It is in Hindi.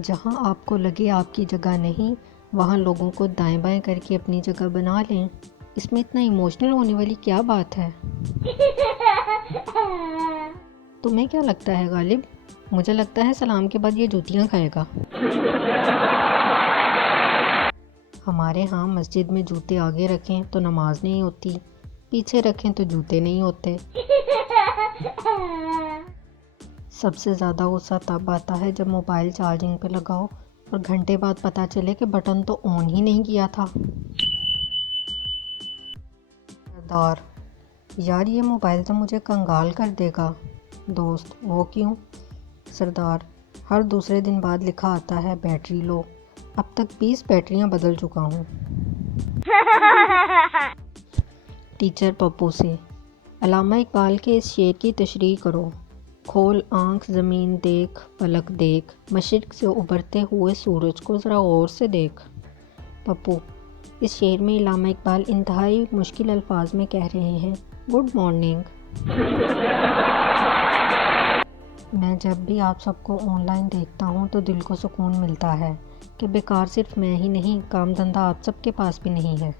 जहाँ आपको लगे आपकी जगह नहीं, वहाँ लोगों को दाएं बाएं करके अपनी जगह बना लें। इसमें इतना इमोशनल होने वाली क्या बात है? तुम्हें क्या लगता है गालिब? मुझे लगता है सलाम के बाद ये जूतियाँ खाएगा। हमारे यहाँ मस्जिद में जूते आगे रखें तो नमाज नहीं होती, पीछे रखें तो जूते नहीं होते। सबसे ज़्यादा गुस्सा तब आता है जब मोबाइल चार्जिंग पे लगाओ और घंटे बाद पता चले कि बटन तो ऑन ही नहीं किया था। सरदार, यार ये मोबाइल तो मुझे कंगाल कर देगा। दोस्त, वो क्यों? सरदार, हर दूसरे दिन बाद लिखा आता है बैटरी लो। अब तक 20 बैटरियां बदल चुका हूँ। टीचर पप्पू से, अल्लामा इकबाल के इस शेर की तशरीह करो। खोल आँख ज़मीन देख, पलक देख, मशरिक़ से उभरते हुए सूरज को ज़रा गौर से देख। पप्पू, इस शेर में अल्लामा इकबाल इंतहाई मुश्किल अल्फाज में कह रहे हैं गुड मॉर्निंग। मैं जब भी आप सबको ऑनलाइन देखता हूँ तो दिल को सुकून मिलता है कि बेकार सिर्फ मैं ही नहीं, काम धंधा आप सबके पास भी नहीं है।